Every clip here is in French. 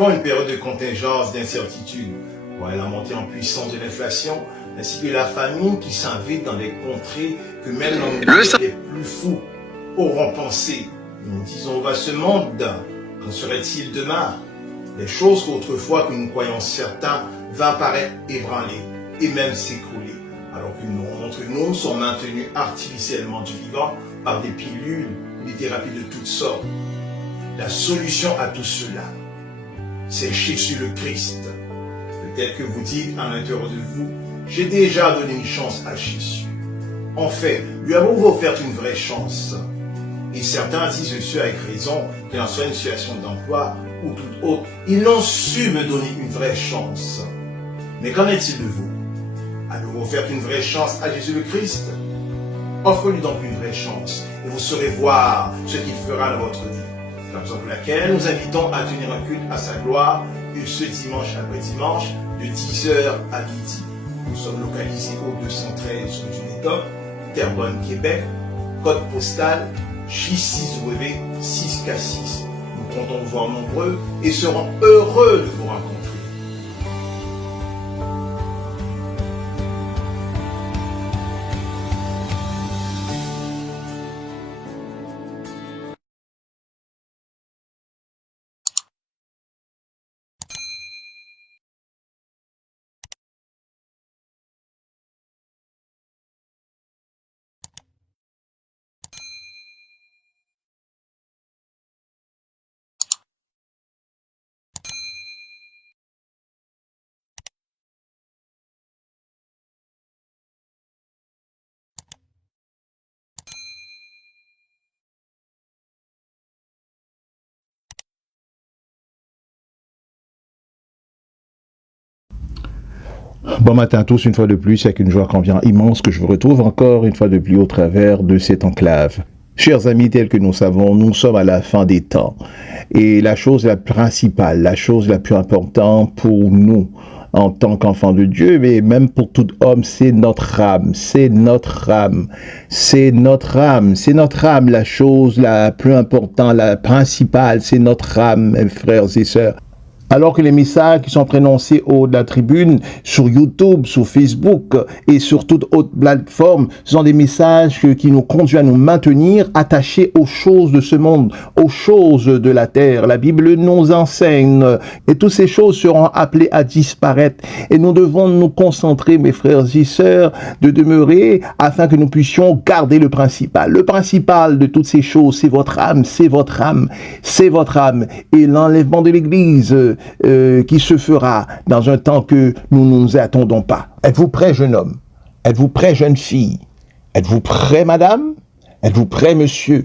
vivons une période de contingence, d'incertitude. Voilà la montée en puissance de l'inflation, ainsi que la famine qui s'invite dans des contrées que même les plus fous auront pensé. Nous disons, va ce monde, qu'en serait-il demain? Les choses qu'autrefois que nous croyons certains va paraître ébranlées et même s'écrouler, alors que nous, d'entre nous, sont maintenus artificiellement du vivant par des pilules ou des thérapies de toutes sortes. La solution à tout cela, c'est Jésus le Christ. Peut-être que vous dites à l'intérieur de vous, j'ai déjà donné une chance à Jésus. En fait, lui avons-vous offert une vraie chance? Et certains disent ceux avec raison, qu'il en soit une situation d'emploi ou toute autre, ils n'ont su me donner une vraie chance. Mais qu'en est-il de vous? Avez-vous offert une vraie chance à Jésus le Christ? Offrez-lui donc une vraie chance et vous saurez voir ce qu'il fera dans votre vie. C'est la raison pour laquelle nous invitons à tenir un culte à sa gloire ce dimanche après dimanche de 10h à midi. Nous sommes localisés au 213 rue du Médoc, Terrebonne, Québec, code postal J6W 6K6. Nous comptons vous voir nombreux et serons heureux de vous rencontrer. Bon matin à tous, une fois de plus, avec une joie immense que je vous retrouve encore une fois de plus au travers de cette enclave. Chers amis, tels que nous savons, nous sommes à la fin des temps. Et la chose la principale, la chose la plus importante pour nous, en tant qu'enfants de Dieu, mais même pour tout homme, c'est notre âme, c'est notre âme, c'est notre âme, c'est notre âme, la chose la plus importante, la principale, c'est notre âme, mes frères et sœurs. Alors que les messages qui sont prononcés au haut de la tribune, sur YouTube, sur Facebook et sur toute autre plateforme, ce sont des messages qui nous conduisent à nous maintenir attachés aux choses de ce monde, aux choses de la terre. La Bible nous enseigne et toutes ces choses seront appelées à disparaître. Et nous devons nous concentrer, mes frères et sœurs, de demeurer afin que nous puissions garder le principal. Le principal de toutes ces choses, c'est votre âme, c'est votre âme, c'est votre âme. Et l'enlèvement de l'Église qui se fera dans un temps que nous ne nous attendons pas. Êtes-vous prêt, jeune homme? Êtes-vous prêt, jeune fille? Êtes-vous prêt, madame? Êtes-vous prêt, monsieur?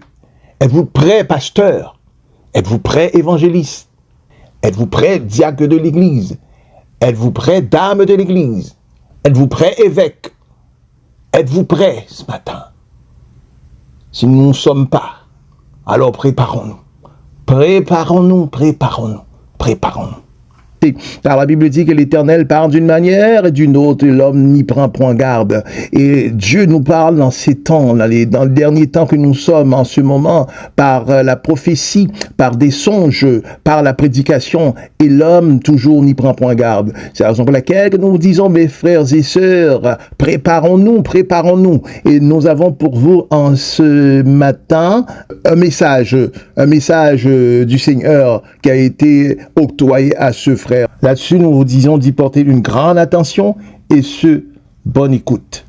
Êtes-vous prêt, pasteur? Êtes-vous prêt, évangéliste? Êtes-vous prêt, diacre de l'Église? Êtes-vous prêt, dame de l'Église? Êtes-vous prêt, évêque? Êtes-vous prêt ce matin? Si nous ne sommes pas, alors préparons-nous. Préparons-nous, préparons-nous. Préparons-nous. Car la Bible dit que l'Éternel parle d'une manière et d'une autre, l'homme n'y prend point garde. Et Dieu nous parle dans ces temps, dans le dernier temps que nous sommes en ce moment, par la prophétie, par des songes, par la prédication, et l'homme toujours n'y prend point garde. C'est la raison pour laquelle nous disons, mes frères et sœurs, préparons-nous, préparons-nous. Et nous avons pour vous en ce matin un message du Seigneur qui a été octroyé à ce frère. Là-dessus, nous vous disons d'y porter une grande attention et bonne écoute.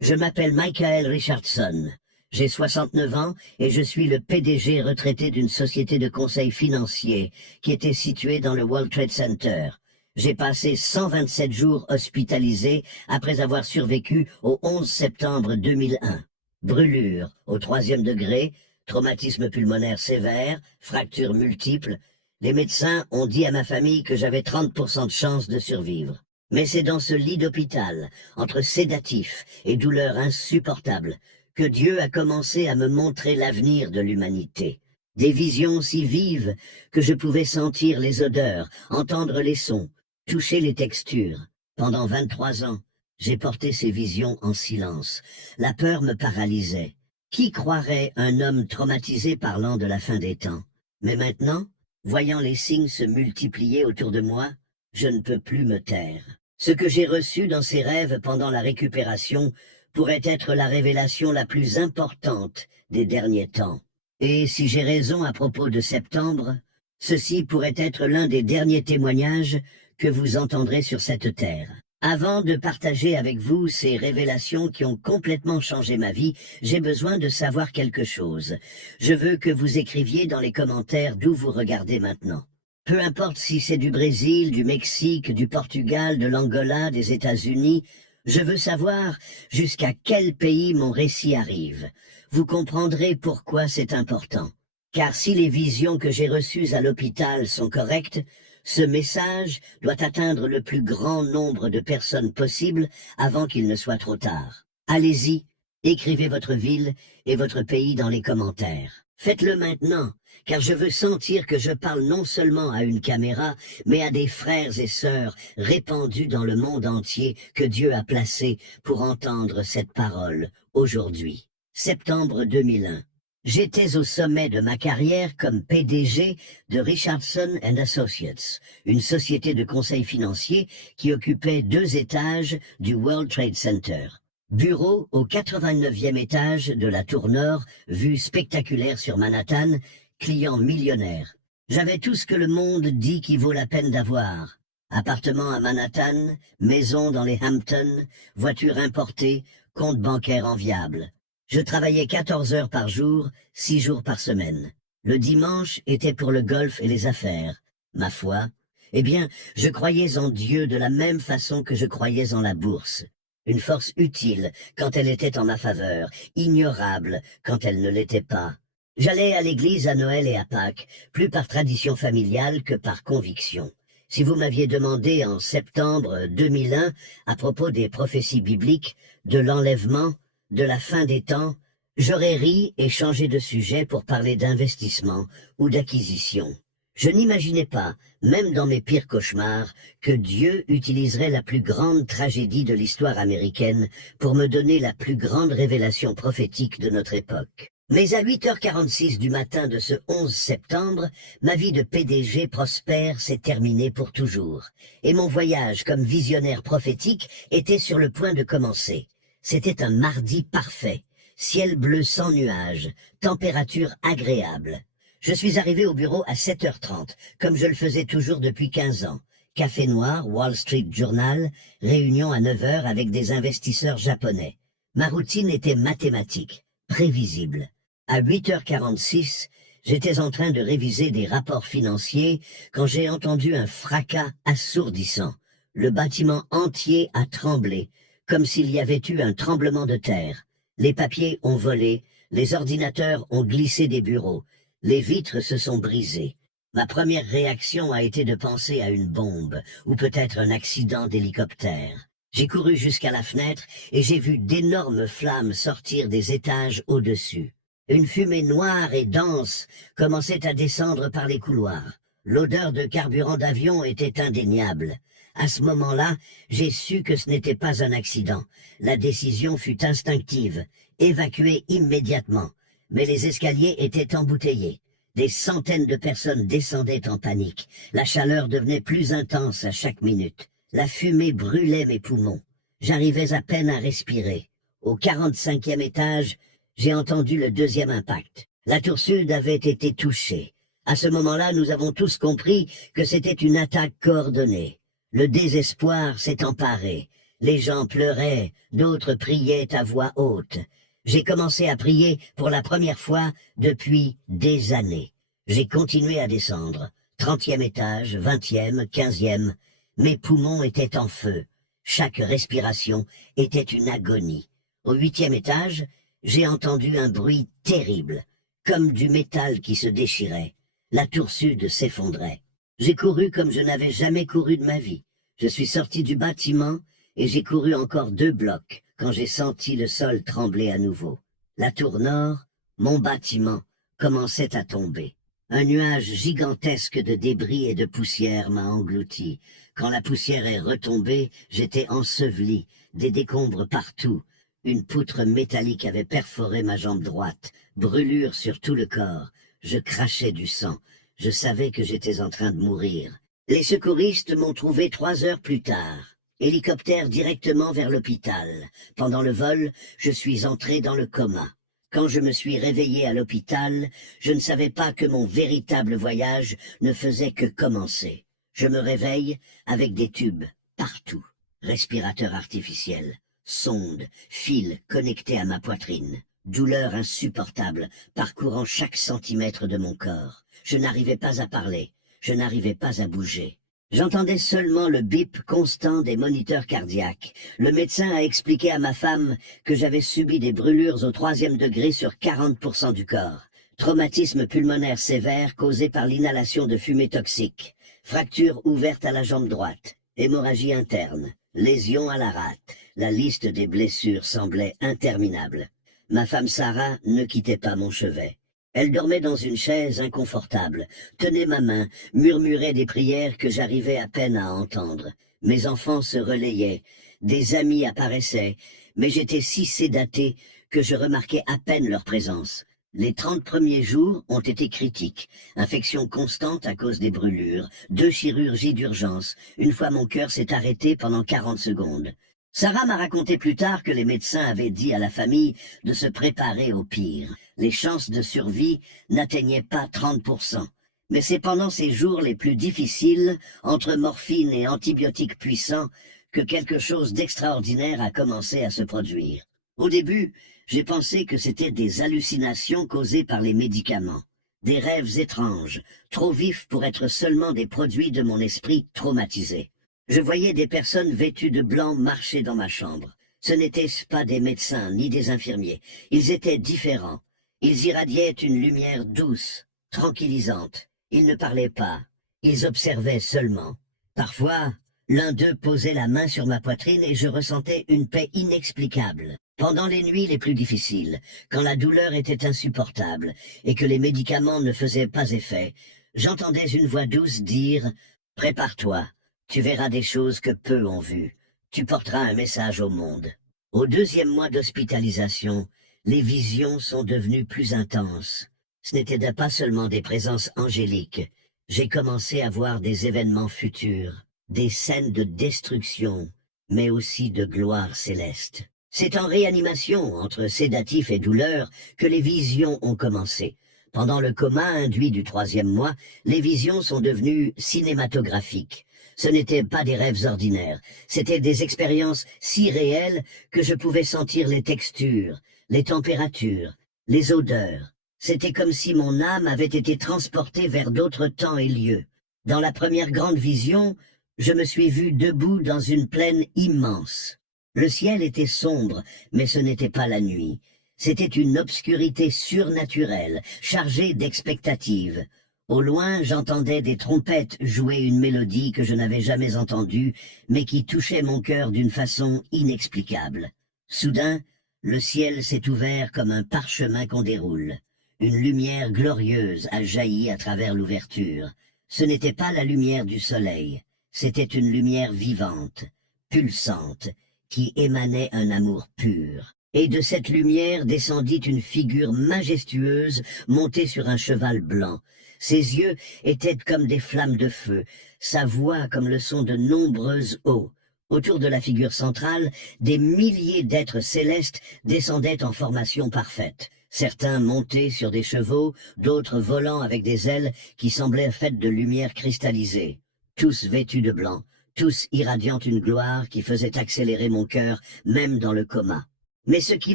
Je m'appelle Michael Richardson. J'ai 69 ans et je suis le PDG retraité d'une société de conseil financier qui était située dans le World Trade Center. J'ai passé 127 jours hospitalisé après avoir survécu au 11 septembre 2001. Brûlure au 3e degré, traumatisme pulmonaire sévère, fractures multiples. Les médecins ont dit à ma famille que j'avais 30% de chance de survivre. Mais c'est dans ce lit d'hôpital, entre sédatifs et douleurs insupportables, que Dieu a commencé à me montrer l'avenir de l'humanité. Des visions si vives que je pouvais sentir les odeurs, entendre les sons, toucher les textures. Pendant 23 ans, j'ai porté ces visions en silence. La peur me paralysait. Qui croirait un homme traumatisé parlant de la fin des temps? Mais maintenant, voyant les signes se multiplier autour de moi, je ne peux plus me taire. Ce que j'ai reçu dans ces rêves pendant la récupération pourrait être la révélation la plus importante des derniers temps. Et si j'ai raison à propos de septembre, ceci pourrait être l'un des derniers témoignages que vous entendrez sur cette terre. Avant de partager avec vous ces révélations qui ont complètement changé ma vie, j'ai besoin de savoir quelque chose. Je veux que vous écriviez dans les commentaires d'où vous regardez maintenant. Peu importe si c'est du Brésil, du Mexique, du Portugal, de l'Angola, des États-Unis, je veux savoir jusqu'à quel pays mon récit arrive. Vous comprendrez pourquoi c'est important. Car si les visions que j'ai reçues à l'hôpital sont correctes, ce message doit atteindre le plus grand nombre de personnes possible avant qu'il ne soit trop tard. Allez-y, écrivez votre ville et votre pays dans les commentaires. Faites-le maintenant, car je veux sentir que je parle non seulement à une caméra, mais à des frères et sœurs répandus dans le monde entier que Dieu a placés pour entendre cette parole aujourd'hui. Septembre 2001. J'étais au sommet de ma carrière comme PDG de Richardson & Associates, une société de conseil financier qui occupait 2 étages du World Trade Center. Bureau au 89e étage de la tour Nord, vue spectaculaire sur Manhattan, client millionnaire. J'avais tout ce que le monde dit qui vaut la peine d'avoir. Appartement à Manhattan, maison dans les Hamptons, voiture importée, compte bancaire enviable. Je travaillais 14 heures par jour, 6 jours par semaine. Le dimanche était pour le golf et les affaires. Ma foi, eh bien, je croyais en Dieu de la même façon que je croyais en la bourse. Une force utile quand elle était en ma faveur, ignorable quand elle ne l'était pas. J'allais à l'église à Noël et à Pâques, plus par tradition familiale que par conviction. Si vous m'aviez demandé en septembre 2001 à propos des prophéties bibliques, de l'enlèvement, de la fin des temps, j'aurais ri et changé de sujet pour parler d'investissement ou d'acquisition. Je n'imaginais pas, même dans mes pires cauchemars, que Dieu utiliserait la plus grande tragédie de l'histoire américaine pour me donner la plus grande révélation prophétique de notre époque. Mais à 8h46 du matin de ce 11 septembre, ma vie de PDG prospère s'est terminée pour toujours, et mon voyage comme visionnaire prophétique était sur le point de commencer. C'était un mardi parfait, ciel bleu sans nuages, température agréable. Je suis arrivé au bureau à 7h30, comme je le faisais toujours depuis 15 ans. Café noir, Wall Street Journal, réunion à 9h avec des investisseurs japonais. Ma routine était mathématique, prévisible. À 8h46, j'étais en train de réviser des rapports financiers quand j'ai entendu un fracas assourdissant. Le bâtiment entier a tremblé, comme s'il y avait eu un tremblement de terre. Les papiers ont volé, les ordinateurs ont glissé des bureaux, les vitres se sont brisées. Ma première réaction a été de penser à une bombe, ou peut-être un accident d'hélicoptère. J'ai couru jusqu'à la fenêtre et j'ai vu d'énormes flammes sortir des étages au-dessus. Une fumée noire et dense commençait à descendre par les couloirs. L'odeur de carburant d'avion était indéniable. À ce moment-là, j'ai su que ce n'était pas un accident. La décision fut instinctive, évacuer immédiatement. Mais les escaliers étaient embouteillés. Des centaines de personnes descendaient en panique. La chaleur devenait plus intense à chaque minute. La fumée brûlait mes poumons. J'arrivais à peine à respirer. Au 45e étage, j'ai entendu le 2e impact. La tour sud avait été touchée. À ce moment-là, nous avons tous compris que c'était une attaque coordonnée. Le désespoir s'est emparé. Les gens pleuraient, d'autres priaient à voix haute. J'ai commencé à prier pour la première fois depuis des années. J'ai continué à descendre. 30e étage, 20e, 15e. Mes poumons étaient en feu. Chaque respiration était une agonie. Au 8e étage, j'ai entendu un bruit terrible, comme du métal qui se déchirait. La tour sud s'effondrait. J'ai couru comme je n'avais jamais couru de ma vie. Je suis sorti du bâtiment et j'ai couru encore 2 blocs quand j'ai senti le sol trembler à nouveau. La tour nord, mon bâtiment, commençait à tomber. Un nuage gigantesque de débris et de poussière m'a englouti. Quand la poussière est retombée, j'étais enseveli, des décombres partout. Une poutre métallique avait perforé ma jambe droite, brûlure sur tout le corps. Je crachais du sang. Je savais que j'étais en train de mourir. Les secouristes m'ont trouvé 3 heures plus tard. Hélicoptère directement vers l'hôpital. Pendant le vol, je suis entré dans le coma. Quand je me suis réveillé à l'hôpital, je ne savais pas que mon véritable voyage ne faisait que commencer. Je me réveille avec des tubes partout. Respirateur artificiel, sonde, fil connecté à ma poitrine. Douleur insupportable, parcourant chaque centimètre de mon corps. Je n'arrivais pas à parler, je n'arrivais pas à bouger. J'entendais seulement le bip constant des moniteurs cardiaques. Le médecin a expliqué à ma femme que j'avais subi des brûlures au 3e degré sur 40% du corps. Traumatisme pulmonaire sévère causé par l'inhalation de fumée toxique. Fracture ouverte à la jambe droite. Hémorragie interne. Lésion à la rate. La liste des blessures semblait interminable. Ma femme Sarah ne quittait pas mon chevet. Elle dormait dans une chaise inconfortable, tenait ma main, murmurait des prières que j'arrivais à peine à entendre. Mes enfants se relayaient, des amis apparaissaient, mais j'étais si sédaté que je remarquais à peine leur présence. Les 30 premiers jours ont été critiques. Infection constante à cause des brûlures, 2 chirurgies d'urgence. Une fois mon cœur s'est arrêté pendant 40 secondes. Sarah m'a raconté plus tard que les médecins avaient dit à la famille de se préparer au pire. Les chances de survie n'atteignaient pas 30%. Mais c'est pendant ces jours les plus difficiles, entre morphine et antibiotiques puissants, que quelque chose d'extraordinaire a commencé à se produire. Au début, j'ai pensé que c'était des hallucinations causées par les médicaments. Des rêves étranges, trop vifs pour être seulement des produits de mon esprit traumatisé. Je voyais des personnes vêtues de blanc marcher dans ma chambre. Ce n'étaient pas des médecins ni des infirmiers. Ils étaient différents. Ils irradiaient une lumière douce, tranquillisante. Ils ne parlaient pas. Ils observaient seulement. Parfois, l'un d'eux posait la main sur ma poitrine et je ressentais une paix inexplicable. Pendant les nuits les plus difficiles, quand la douleur était insupportable et que les médicaments ne faisaient pas effet, j'entendais une voix douce dire « Prépare-toi. Tu verras des choses que peu ont vues. Tu porteras un message au monde. » Au 2e mois d'hospitalisation, les visions sont devenues plus intenses. Ce n'étaient pas seulement des présences angéliques. J'ai commencé à voir des événements futurs, des scènes de destruction, mais aussi de gloire céleste. C'est en réanimation, entre sédatifs et douleurs, que les visions ont commencé. Pendant le coma induit du 3e mois, les visions sont devenues cinématographiques. Ce n'étaient pas des rêves ordinaires, c'étaient des expériences si réelles que je pouvais sentir les textures, les températures, les odeurs. C'était comme si mon âme avait été transportée vers d'autres temps et lieux. Dans la première grande vision, je me suis vu debout dans une plaine immense. Le ciel était sombre, mais ce n'était pas la nuit. C'était une obscurité surnaturelle, chargée d'expectatives. Au loin, j'entendais des trompettes jouer une mélodie que je n'avais jamais entendue, mais qui touchait mon cœur d'une façon inexplicable. Soudain, le ciel s'est ouvert comme un parchemin qu'on déroule. Une lumière glorieuse a jailli à travers l'ouverture. Ce n'était pas la lumière du soleil, c'était une lumière vivante, pulsante, qui émanait un amour pur. Et de cette lumière descendit une figure majestueuse montée sur un cheval blanc. Ses yeux étaient comme des flammes de feu, sa voix comme le son de nombreuses eaux. Autour de la figure centrale, des milliers d'êtres célestes descendaient en formation parfaite. Certains montés sur des chevaux, d'autres volant avec des ailes qui semblaient faites de lumière cristallisée. Tous vêtus de blanc, tous irradiant une gloire qui faisait accélérer mon cœur, même dans le coma. Mais ce qui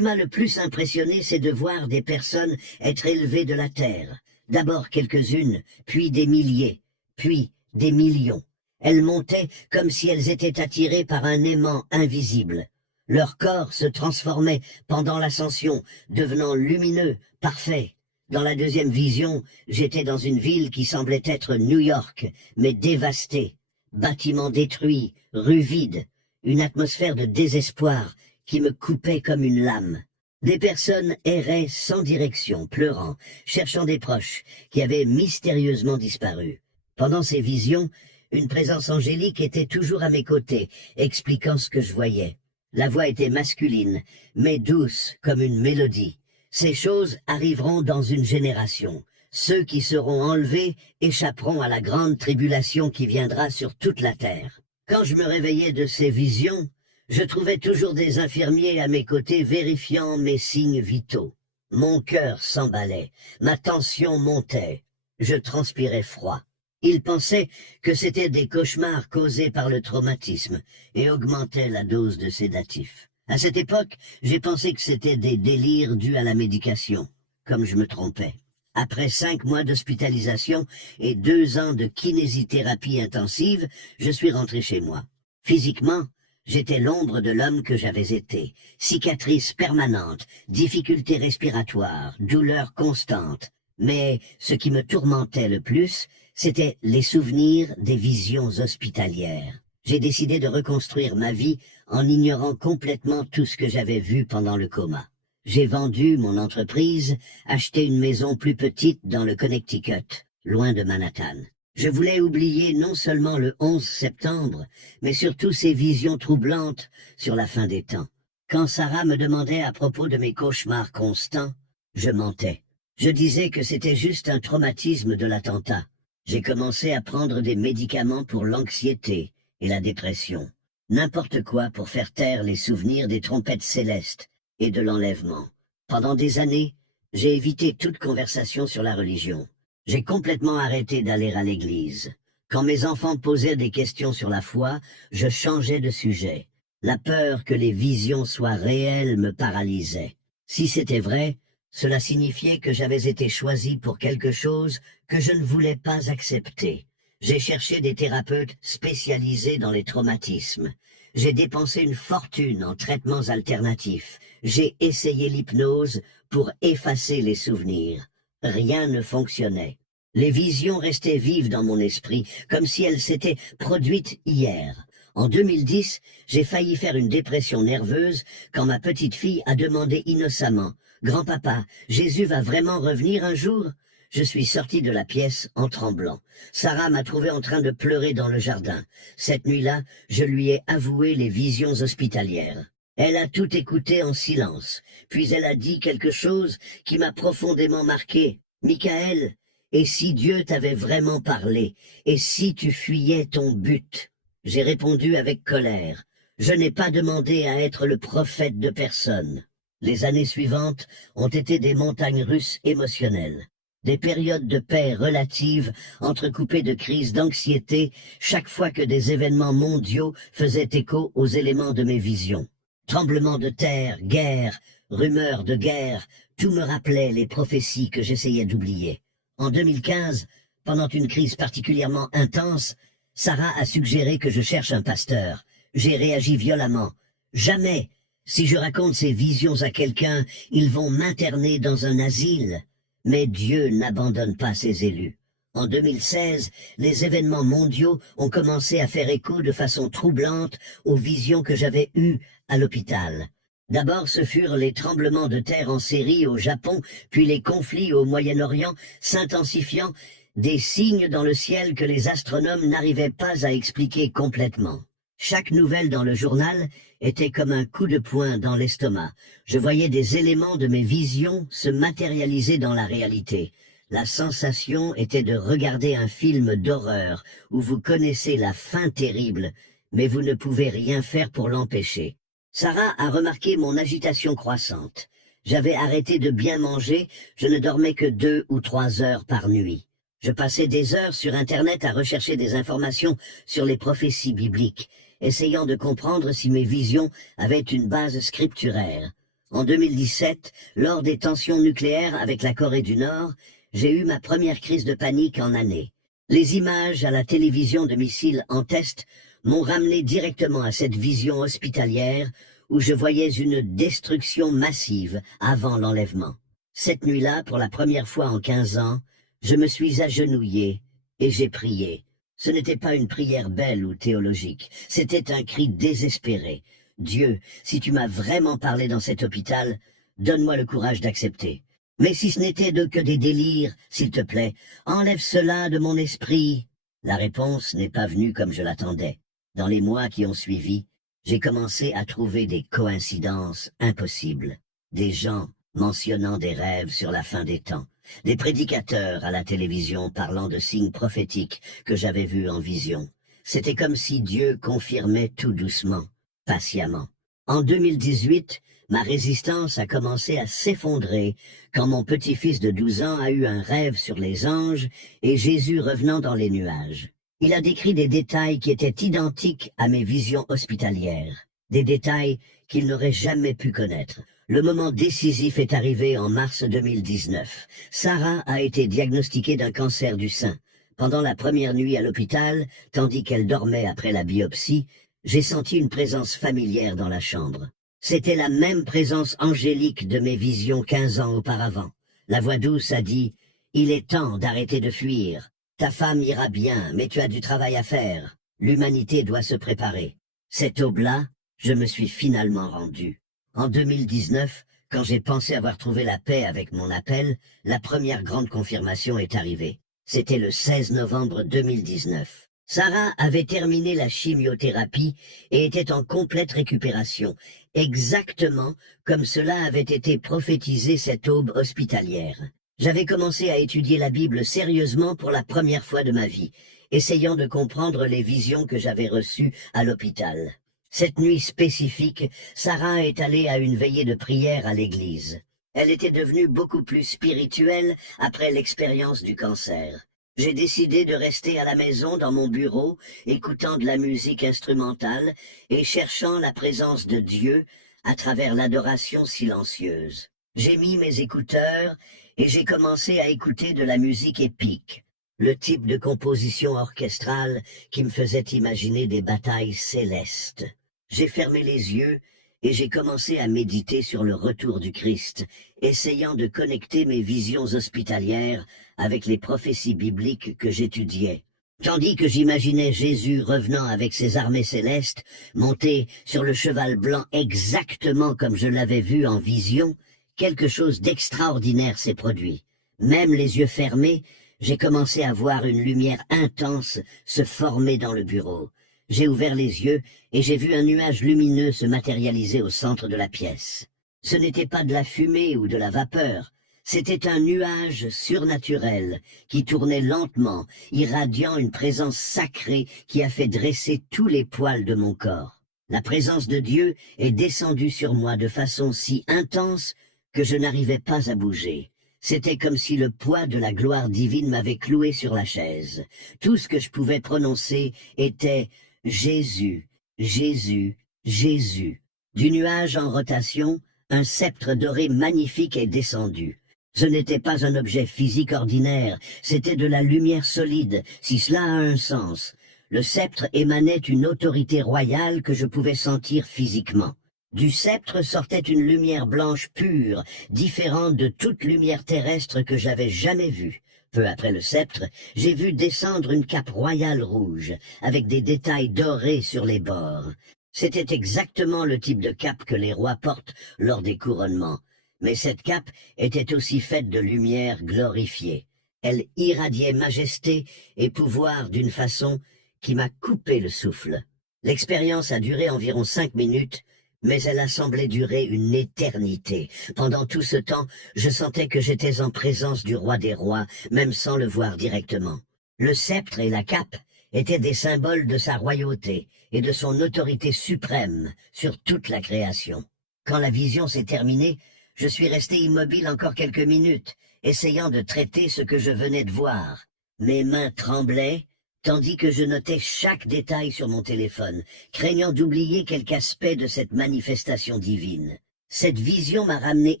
m'a le plus impressionné, c'est de voir des personnes être élevées de la terre. D'abord quelques-unes, puis des milliers, puis des millions. Elles montaient comme si elles étaient attirées par un aimant invisible. Leur corps se transformait pendant l'ascension, devenant lumineux, parfait. Dans la deuxième vision, j'étais dans une ville qui semblait être New York, mais dévastée. Bâtiments détruits, rues vides, une atmosphère de désespoir qui me coupait comme une lame. Des personnes erraient sans direction, pleurant, cherchant des proches qui avaient mystérieusement disparu. Pendant ces visions, une présence angélique était toujours à mes côtés, expliquant ce que je voyais. La voix était masculine, mais douce comme une mélodie. Ces choses arriveront dans une génération. Ceux qui seront enlevés échapperont à la grande tribulation qui viendra sur toute la terre. Quand je me réveillais de ces visions, je trouvais toujours des infirmiers à mes côtés vérifiant mes signes vitaux. Mon cœur s'emballait, ma tension montait, je transpirais froid. Ils pensaient que c'étaient des cauchemars causés par le traumatisme et augmentaient la dose de sédatifs. À cette époque, j'ai pensé que c'était des délires dus à la médication, comme je me trompais. Après 5 mois d'hospitalisation et 2 ans de kinésithérapie intensive, je suis rentré chez moi. Physiquement, j'étais l'ombre de l'homme que j'avais été. Cicatrices permanentes, difficultés respiratoires, douleurs constantes. Mais ce qui me tourmentait le plus, c'était les souvenirs des visions hospitalières. J'ai décidé de reconstruire ma vie en ignorant complètement tout ce que j'avais vu pendant le coma. J'ai vendu mon entreprise, acheté une maison plus petite dans le Connecticut, loin de Manhattan. Je voulais oublier non seulement le 11 septembre, mais surtout ces visions troublantes sur la fin des temps. Quand Sarah me demandait à propos de mes cauchemars constants, je mentais. Je disais que c'était juste un traumatisme de l'attentat. J'ai commencé à prendre des médicaments pour l'anxiété et la dépression. N'importe quoi pour faire taire les souvenirs des trompettes célestes et de l'enlèvement. Pendant des années, j'ai évité toute conversation sur la religion. J'ai complètement arrêté d'aller à l'église. Quand mes enfants posaient des questions sur la foi, je changeais de sujet. La peur que les visions soient réelles me paralysait. Si c'était vrai, cela signifiait que j'avais été choisi pour quelque chose que je ne voulais pas accepter. J'ai cherché des thérapeutes spécialisés dans les traumatismes. J'ai dépensé une fortune en traitements alternatifs. J'ai essayé l'hypnose pour effacer les souvenirs. Rien ne fonctionnait. Les visions restaient vives dans mon esprit, comme si elles s'étaient produites hier. En 2010, j'ai failli faire une dépression nerveuse quand ma petite fille a demandé innocemment « Grand-papa, Jésus va vraiment revenir un jour ?» Je suis sorti de la pièce en tremblant. Sarah m'a trouvé en train de pleurer dans le jardin. Cette nuit-là, je lui ai avoué les visions hospitalières. Elle a tout écouté en silence, puis elle a dit quelque chose qui m'a profondément marqué. « Michael, et si Dieu t'avait vraiment parlé, et si tu fuyais ton but ?» J'ai répondu avec colère. Je n'ai pas demandé à être le prophète de personne. Les années suivantes ont été des montagnes russes émotionnelles. Des périodes de paix relatives, entrecoupées de crises d'anxiété, chaque fois que des événements mondiaux faisaient écho aux éléments de mes visions. Tremblements de terre, guerre, rumeurs de guerre, tout me rappelait les prophéties que j'essayais d'oublier. En 2015, pendant une crise particulièrement intense, Sarah a suggéré que je cherche un pasteur. J'ai réagi violemment. Jamais, si je raconte ces visions à quelqu'un, ils vont m'interner dans un asile. Mais Dieu n'abandonne pas ses élus. En 2016, les événements mondiaux ont commencé à faire écho de façon troublante aux visions que j'avais eues à l'hôpital. D'abord, ce furent les tremblements de terre en série au Japon, puis les conflits au Moyen-Orient s'intensifiant, des signes dans le ciel que les astronomes n'arrivaient pas à expliquer complètement. Chaque nouvelle dans le journal était comme un coup de poing dans l'estomac. Je voyais des éléments de mes visions se matérialiser dans la réalité. La sensation était de regarder un film d'horreur où vous connaissez la fin terrible, mais vous ne pouvez rien faire pour l'empêcher. Sarah a remarqué mon agitation croissante. J'avais arrêté de bien manger, je ne dormais que 2 ou 3 heures par nuit. Je passais des heures sur Internet à rechercher des informations sur les prophéties bibliques, essayant de comprendre si mes visions avaient une base scripturaire. En 2017, lors des tensions nucléaires avec la Corée du Nord, j'ai eu ma première crise de panique en année. Les images à la télévision de missiles en test m'ont ramené directement à cette vision hospitalière où je voyais une destruction massive avant l'enlèvement. Cette nuit-là, pour la première fois en 15 ans, je me suis agenouillé et j'ai prié. Ce n'était pas une prière belle ou théologique, c'était un cri désespéré. Dieu, si tu m'as vraiment parlé dans cet hôpital, donne-moi le courage d'accepter. Mais si ce n'était que des délires, s'il te plaît, enlève cela de mon esprit. La réponse n'est pas venue comme je l'attendais. Dans les mois qui ont suivi, j'ai commencé à trouver des coïncidences impossibles. Des gens mentionnant des rêves sur la fin des temps. Des prédicateurs à la télévision parlant de signes prophétiques que j'avais vus en vision. C'était comme si Dieu confirmait tout doucement, patiemment. En 2018, ma résistance a commencé à s'effondrer quand mon petit-fils de 12 ans a eu un rêve sur les anges et Jésus revenant dans les nuages. Il a décrit des détails qui étaient identiques à mes visions hospitalières, des détails qu'il n'aurait jamais pu connaître. Le moment décisif est arrivé en mars 2019. Sarah a été diagnostiquée d'un cancer du sein. Pendant la première nuit à l'hôpital, tandis qu'elle dormait après la biopsie, j'ai senti une présence familière dans la chambre. C'était la même présence angélique de mes visions 15 ans auparavant. La voix douce a dit « Il est temps d'arrêter de fuir. Ta femme ira bien, mais tu as du travail à faire. L'humanité doit se préparer. » Cette aube-là, je me suis finalement rendu. En 2019, quand j'ai pensé avoir trouvé la paix avec mon appel, la première grande confirmation est arrivée. C'était le 16 novembre 2019. Sarah avait terminé la chimiothérapie et était en complète récupération, exactement comme cela avait été prophétisé cette aube hospitalière. J'avais commencé à étudier la Bible sérieusement pour la première fois de ma vie, essayant de comprendre les visions que j'avais reçues à l'hôpital. Cette nuit spécifique, Sarah est allée à une veillée de prière à l'église. Elle était devenue beaucoup plus spirituelle après l'expérience du cancer. J'ai décidé de rester à la maison dans mon bureau, écoutant de la musique instrumentale et cherchant la présence de Dieu à travers l'adoration silencieuse. J'ai mis mes écouteurs et j'ai commencé à écouter de la musique épique, le type de composition orchestrale qui me faisait imaginer des batailles célestes. J'ai fermé les yeux et j'ai commencé à méditer sur le retour du Christ, essayant de connecter mes visions hospitalières avec les prophéties bibliques que j'étudiais. Tandis que j'imaginais Jésus revenant avec ses armées célestes, monté sur le cheval blanc exactement comme je l'avais vu en vision, quelque chose d'extraordinaire s'est produit. Même les yeux fermés, j'ai commencé à voir une lumière intense se former dans le bureau. J'ai ouvert les yeux et j'ai vu un nuage lumineux se matérialiser au centre de la pièce. Ce n'était pas de la fumée ou de la vapeur, c'était un nuage surnaturel qui tournait lentement, irradiant une présence sacrée qui a fait dresser tous les poils de mon corps. La présence de Dieu est descendue sur moi de façon si intense que je n'arrivais pas à bouger. C'était comme si le poids de la gloire divine m'avait cloué sur la chaise. Tout ce que je pouvais prononcer était « Jésus, Jésus, Jésus ». Du nuage en rotation, un sceptre doré magnifique est descendu. Ce n'était pas un objet physique ordinaire, c'était de la lumière solide, si cela a un sens. Le sceptre émanait une autorité royale que je pouvais sentir physiquement. Du sceptre sortait une lumière blanche pure, différente de toute lumière terrestre que j'avais jamais vue. Peu après le sceptre, j'ai vu descendre une cape royale rouge, avec des détails dorés sur les bords. C'était exactement le type de cape que les rois portent lors des couronnements. Mais cette cape était aussi faite de lumière glorifiée. Elle irradiait majesté et pouvoir d'une façon qui m'a coupé le souffle. L'expérience a duré environ 5 minutes, mais elle a semblé durer une éternité. Pendant tout ce temps, je sentais que j'étais en présence du roi des rois, même sans le voir directement. Le sceptre et la cape étaient des symboles de sa royauté et de son autorité suprême sur toute la création. Quand la vision s'est terminée, je suis resté immobile encore quelques minutes, essayant de traiter ce que je venais de voir. Mes mains tremblaient, tandis que je notais chaque détail sur mon téléphone, craignant d'oublier quelque aspect de cette manifestation divine. Cette vision m'a ramené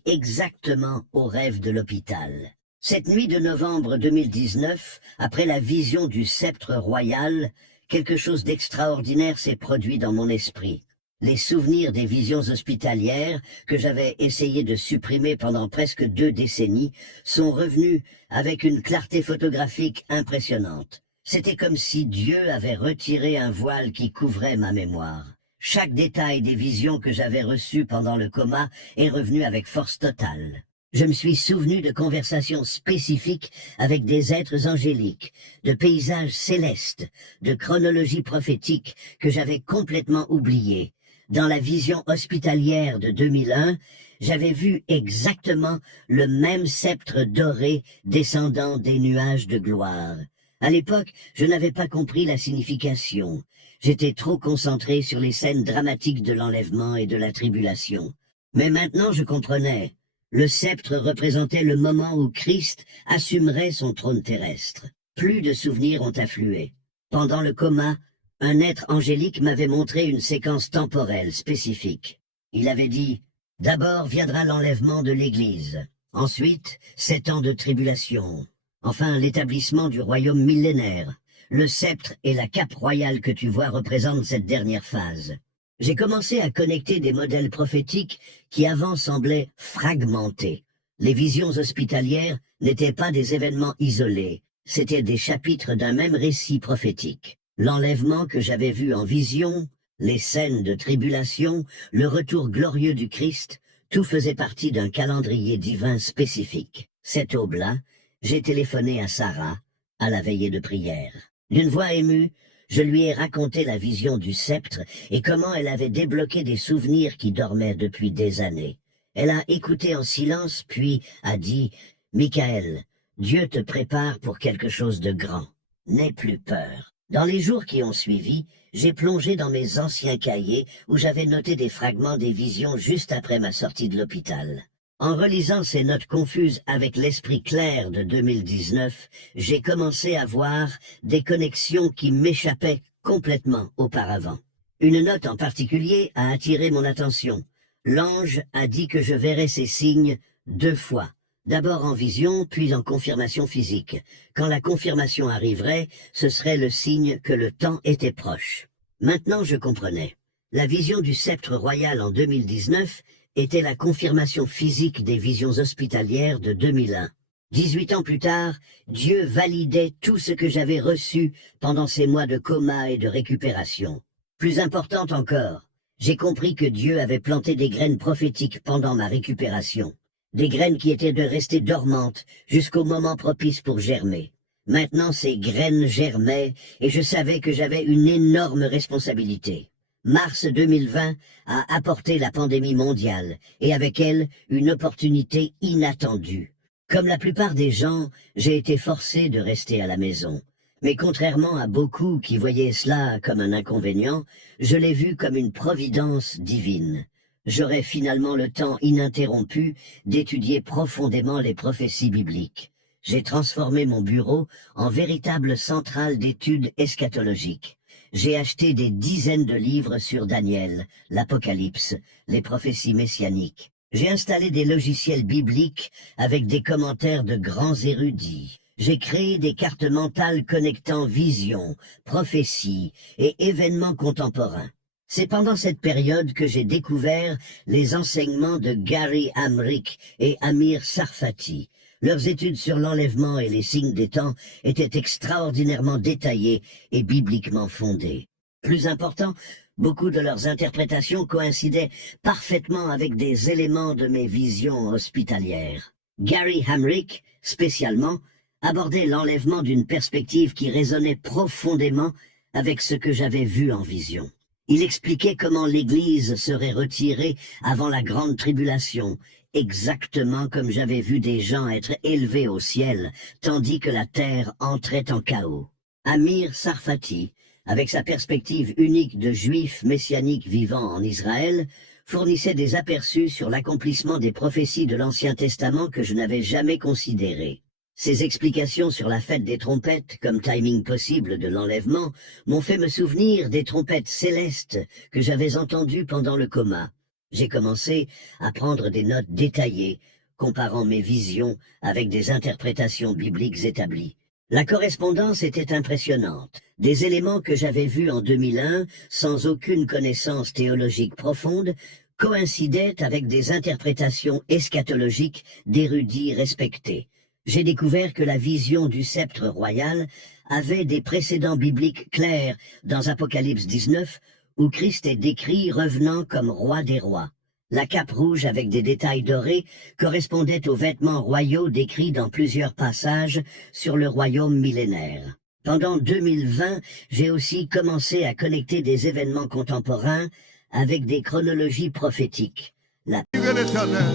exactement au rêve de l'hôpital. Cette nuit de novembre 2019, après la vision du sceptre royal, quelque chose d'extraordinaire s'est produit dans mon esprit. Les souvenirs des visions hospitalières, que j'avais essayé de supprimer pendant presque 2 décennies, sont revenus avec une clarté photographique impressionnante. C'était comme si Dieu avait retiré un voile qui couvrait ma mémoire. Chaque détail des visions que j'avais reçues pendant le coma est revenu avec force totale. Je me suis souvenu de conversations spécifiques avec des êtres angéliques, de paysages célestes, de chronologies prophétiques que j'avais complètement oubliées. Dans la vision hospitalière de 2001, j'avais vu exactement le même sceptre doré descendant des nuages de gloire. À l'époque, je n'avais pas compris la signification. J'étais trop concentré sur les scènes dramatiques de l'enlèvement et de la tribulation. Mais maintenant je comprenais. Le sceptre représentait le moment où Christ assumerait son trône terrestre. Plus de souvenirs ont afflué. Pendant le coma, un être angélique m'avait montré une séquence temporelle spécifique. Il avait dit « D'abord viendra l'enlèvement de l'Église, ensuite 7 ans de tribulation, enfin l'établissement du royaume millénaire. Le sceptre et la cape royale que tu vois représentent cette dernière phase. » J'ai commencé à connecter des modèles prophétiques qui avant semblaient fragmentés. Les visions hospitalières n'étaient pas des événements isolés, c'étaient des chapitres d'un même récit prophétique. L'enlèvement que j'avais vu en vision, les scènes de tribulation, le retour glorieux du Christ, tout faisait partie d'un calendrier divin spécifique. Cette aube-là, j'ai téléphoné à Sarah, à la veillée de prière. D'une voix émue, je lui ai raconté la vision du sceptre et comment elle avait débloqué des souvenirs qui dormaient depuis des années. Elle a écouté en silence, puis a dit « Michael, Dieu te prépare pour quelque chose de grand. N'aie plus peur. » Dans les jours qui ont suivi, j'ai plongé dans mes anciens cahiers où j'avais noté des fragments des visions juste après ma sortie de l'hôpital. En relisant ces notes confuses avec l'esprit clair de 2019, j'ai commencé à voir des connexions qui m'échappaient complètement auparavant. Une note en particulier a attiré mon attention. L'ange a dit que je verrais ces signes 2 fois. D'abord en vision, puis en confirmation physique. Quand la confirmation arriverait, ce serait le signe que le temps était proche. Maintenant je comprenais. La vision du sceptre royal en 2019 était la confirmation physique des visions hospitalières de 2001. 18 ans plus tard, Dieu validait tout ce que j'avais reçu pendant ces mois de coma et de récupération. Plus importante encore, j'ai compris que Dieu avait planté des graines prophétiques pendant ma récupération. Des graines qui étaient de rester dormantes jusqu'au moment propice pour germer. Maintenant ces graines germaient et je savais que j'avais une énorme responsabilité. Mars 2020 a apporté la pandémie mondiale et avec elle une opportunité inattendue. Comme la plupart des gens, j'ai été forcé de rester à la maison. Mais contrairement à beaucoup qui voyaient cela comme un inconvénient, je l'ai vu comme une providence divine. J'aurai finalement le temps ininterrompu d'étudier profondément les prophéties bibliques. J'ai transformé mon bureau en véritable centrale d'études eschatologiques. J'ai acheté des dizaines de livres sur Daniel, l'Apocalypse, les prophéties messianiques. J'ai installé des logiciels bibliques avec des commentaires de grands érudits. J'ai créé des cartes mentales connectant visions, prophéties et événements contemporains. C'est pendant cette période que j'ai découvert les enseignements de Gary Hamrick et Amir Tsarfati. Leurs études sur l'enlèvement et les signes des temps étaient extraordinairement détaillées et bibliquement fondées. Plus important, beaucoup de leurs interprétations coïncidaient parfaitement avec des éléments de mes visions hospitalières. Gary Hamrick, spécialement, abordait l'enlèvement d'une perspective qui résonnait profondément avec ce que j'avais vu en vision. Il expliquait comment l'Église serait retirée avant la grande tribulation, exactement comme j'avais vu des gens être élevés au ciel, tandis que la terre entrait en chaos. Amir Tsarfati, avec sa perspective unique de juif messianique vivant en Israël, fournissait des aperçus sur l'accomplissement des prophéties de l'Ancien Testament que je n'avais jamais considérées. Ces explications sur la fête des trompettes comme timing possible de l'enlèvement m'ont fait me souvenir des trompettes célestes que j'avais entendues pendant le coma. J'ai commencé à prendre des notes détaillées, comparant mes visions avec des interprétations bibliques établies. La correspondance était impressionnante. Des éléments que j'avais vus en 2001, sans aucune connaissance théologique profonde, coïncidaient avec des interprétations eschatologiques d'érudits respectés. J'ai découvert que la vision du sceptre royal avait des précédents bibliques clairs dans Apocalypse 19, où Christ est décrit revenant comme roi des rois. La cape rouge avec des détails dorés correspondait aux vêtements royaux décrits dans plusieurs passages sur le royaume millénaire. Pendant 2020, j'ai aussi commencé à connecter des événements contemporains avec des chronologies prophétiques. La L'éternel.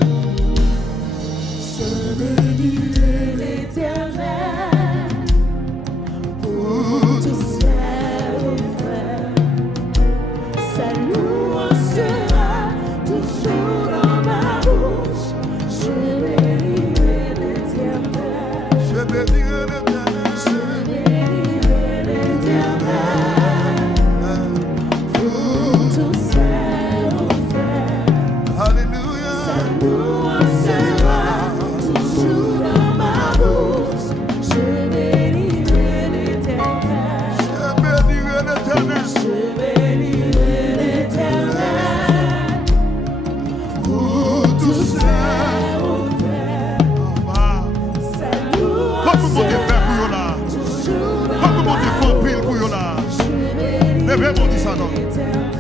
Je bénirai l'Éternel pour tous ses offres. Sa louange sera toujours dans ma bouche. Je bénirai l'Éternel. Je bénirai l'éternel. Je bénirai l'Éternel pour tous ses offres. Alléluia. Sa louange sera toujours dans ma bouche. Je bénirai l'Éternel. Je bénirai l'éternel. Je bénirai l'Éternel Pour tous ses offres. Ah. Sa louange Comme mon Dieu fait pour yo là. toujours dans Comme mon ma Dieu fait pile pour yo là. Je bénirai Levez mon dit ça non. l'Éternel.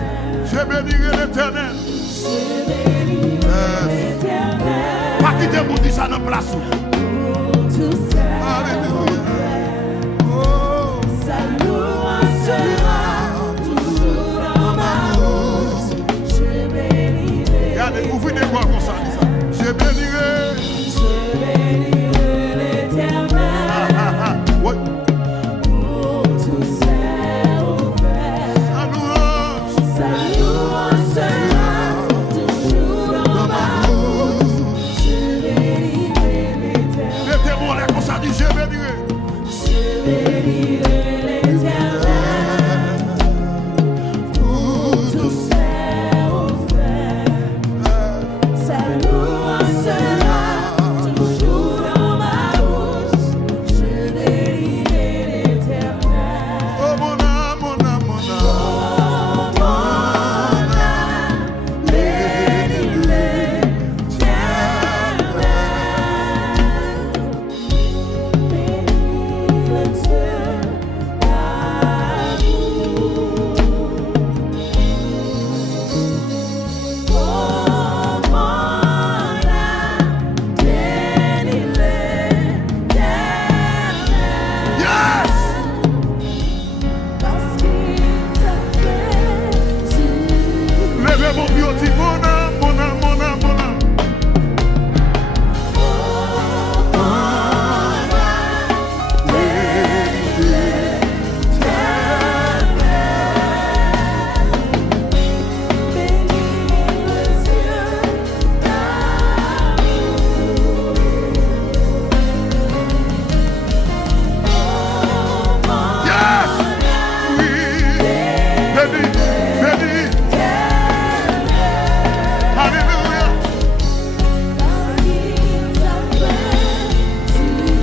Je bénirai l'éternel. Je bénirai l'Éternel Pas quitter mon dit ça dans place. pour tous ses Alléluia. offres. Oh. Sa louange sera toujours dans ma bouche. Je bénirai. Regardez, ouvrez les voix comme ça. Dis ça. Je bénirai. Je bénirai l'Éternel Ouais. pour tous ses offres. Sa louange. Sa louange sera toujours dans ma bouche. Je bénirai l'Éternel. Mettez moi là comme ça. Dis je bénirai. Je bénirai l'Éternel pour tous ses offres. Sa louange sera toujours dans ma bouche. Je bénirai l'Éternel. Oh mon âme, mon âme, mon âme. Oh, mon âme, bénis l'Éternel. Bénis le Dieu d'amour. Oh, mon âme, bénis l'Éternel. Yes! Parce qu'il t'a fait du Levez mon pied, dis mon âme, mon âme, mon âme, mon âme. Yes! Oui! Béni, béni. Alléluia.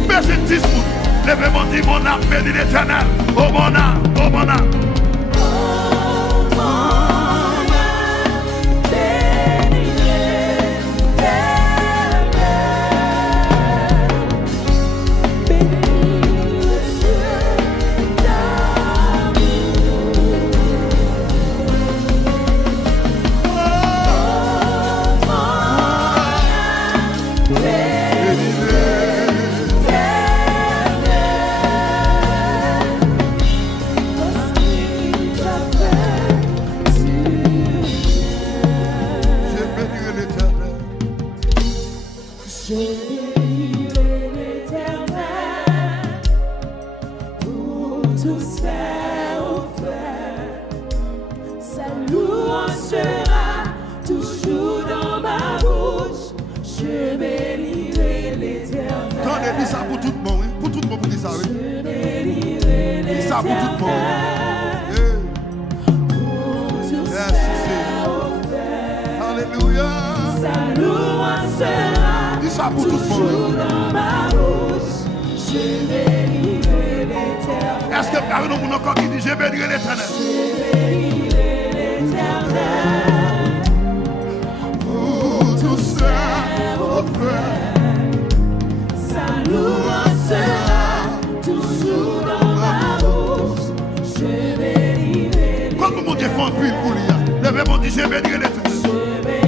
Merci 10 mots. Levez mon dit mon âme, béni l'éternel. Oh mon âme, oh mon âme. Je bénirai l'éternel. Je bénirai l'Éternel pour tous ses offres. Sa louange sera toujours dans ma bouche. Je bénirai l'Éternel. Attendez, dis ça pour tout le monde, oui. Pour tout le monde, dis ça, oui. Je bénirai Dis ça pour tout le monde. l'Éternel Eh, pour tous Merci, ses Seigneur. offres. Alléluia. Sa louange sera Dis ça pour tout le toujours monde. dans ma bouche. Je bénirai l'Éternel. Est-ce que vous avez un encore qui dit je bénirai l'éternel? Je bénirai l'Éternel Pour tous ses offres. Sa louange sera toujours dans ma bouche. Je bénirai Comme mon Dieu fait un puits pour lui. Levez mon dit je bénirai l'éternel. Je bénirai